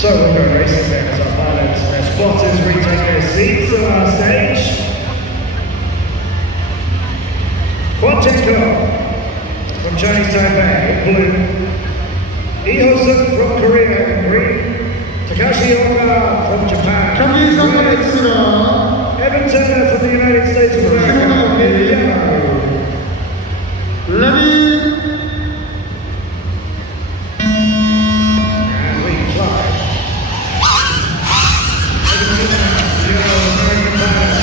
So we'll go racing then as our pilots and their spotters retake their seats on our stage. Kwanchenko from Chinese Taipei in blue. Lee Ho-suk from Korea in green. Takashi Oka from Japan. 경기 시작하겠습니다. Evan Turner from the United States of America in yellow. 레디 And we fly. Evan Turner, the American pilot,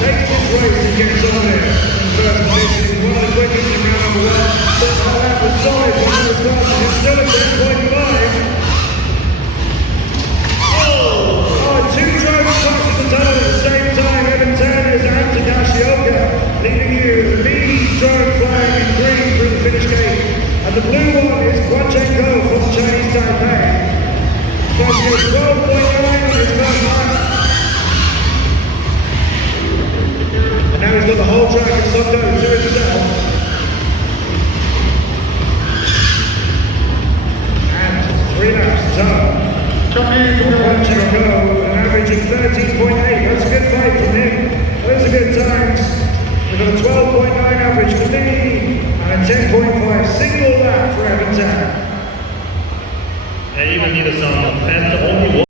takes this race and gets on it. In first position, he's one of the quickest in round number one. But that was solid when he was starting. It's still at 10.5. Two drivers passing the tunnel at the same time. Evan Turner and Takashi Oka leading you. The lead drone flag in green through the finish gate. And the blue one is Kwanchenko from Chinese Taipei. First gate 12.9 on his first lap. And now he's got the whole track of Sondo to himself. And 3 laps done. Kwanchenko, an average of 13.8. That's a good fight from him. Those are good times. We've got a 12.9 average for Lee and a 10.5 single lap for Evan Turner. Yeah, even need a song. That's the only one.